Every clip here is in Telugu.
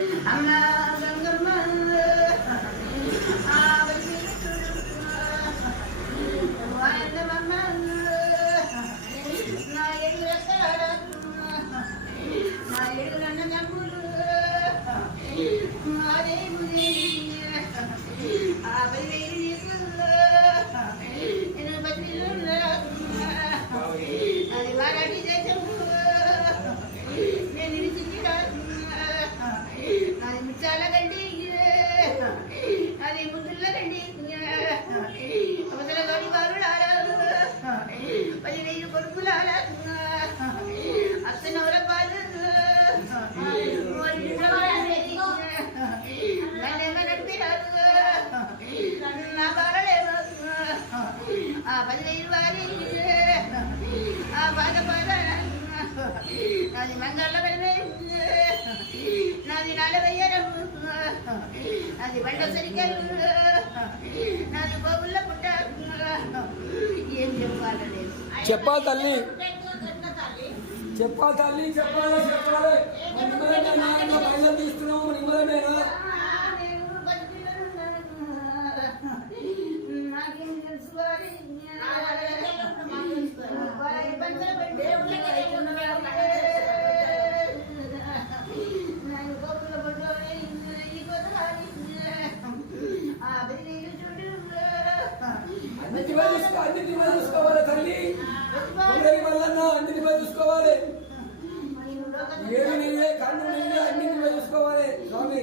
అమ్మ నాది మంగళ నాది నలభయ్యరం నాది బండ సరికెళ్ళు నాది గోగుల్ల పుట్ట ఏం చెప్పాలి చెప్పాలి తల్లి. చెప్పాలి తల్లి చెప్పాలి చెప్పాలి. అన్నిటి చూసుకో అన్నిటి చూసుకోవాలి తల్లి. కొందరి మల్లన్న అన్నిటి మీద చూసుకోవాలి. ఏమి నీవే కన్ను నీవే చూసుకోవాలి. స్వామి.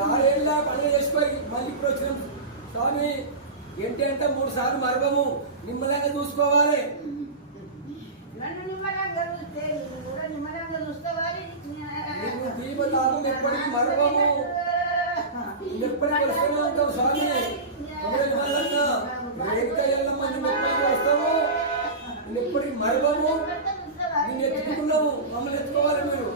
నాలుగేళ్ళ పనులు చేసుకొని మళ్ళీ ఇప్పుడు వచ్చినాం. స్వామి ఏంటి అంటే మూడు సార్లు మరగము నిమ్మలంగా చూసుకోవాలి. నన్ను నిమ్మలంగా చూస్తే నువ్వు కూడా నిమ్మలంగా చూస్తావాలి నిన్ను దీపదానం ఎప్పటికీ మరవము ఎప్పటికీ వస్తూనే ఉంటావు స్వామి? కొమ్మరి మల్లన్న రేఖ ఎల్లమ్మ నిన్ను ఎప్పటికీ వస్తాము నిన్ను ఎప్పటికీ మరవము నిన్ను ఎత్తుకున్నాము మమ్మల్ని ఎత్తుకోవాలి మీరు.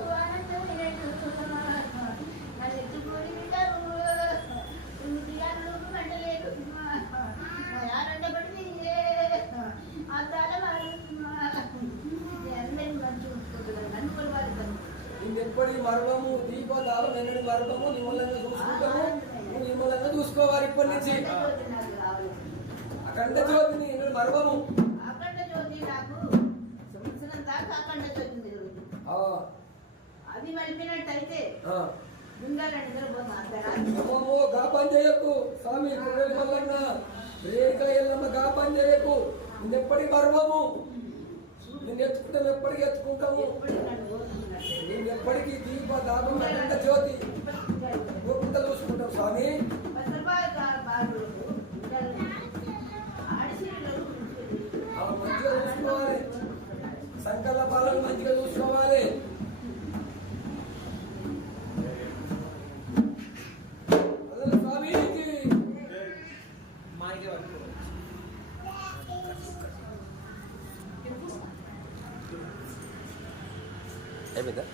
నిన్ను ఎప్పటికీ మరవము దీపదానం ఎన్నడి మరవము నిమ్మలంగా చూసుకుంటాము. నువ్వు నిమ్మలంగా చూసుకోవాలి ఇప్పటి నుంచి. అఖండ జ్యోతిని ఎన్నడి మరవము అఖండ జ్యోతి నాకు సంవత్సరం దాకా అఖండ జ్యోతి ఆ, అది మలిపినట్టయితే నమో గా పని చేయకు. స్వామి కొర్రెల మల్లన్న రేఖ ఎల్లమ్మ గా పని చేయకు. నిన్నెప్పటికి మరవము నిన్ను ఎత్తుకుంటాం ఎప్పటికి ఎత్తుకుంటాము. నన్ను ఎప్పటికీ దీప దాపం జ్యోతి. Ebeden.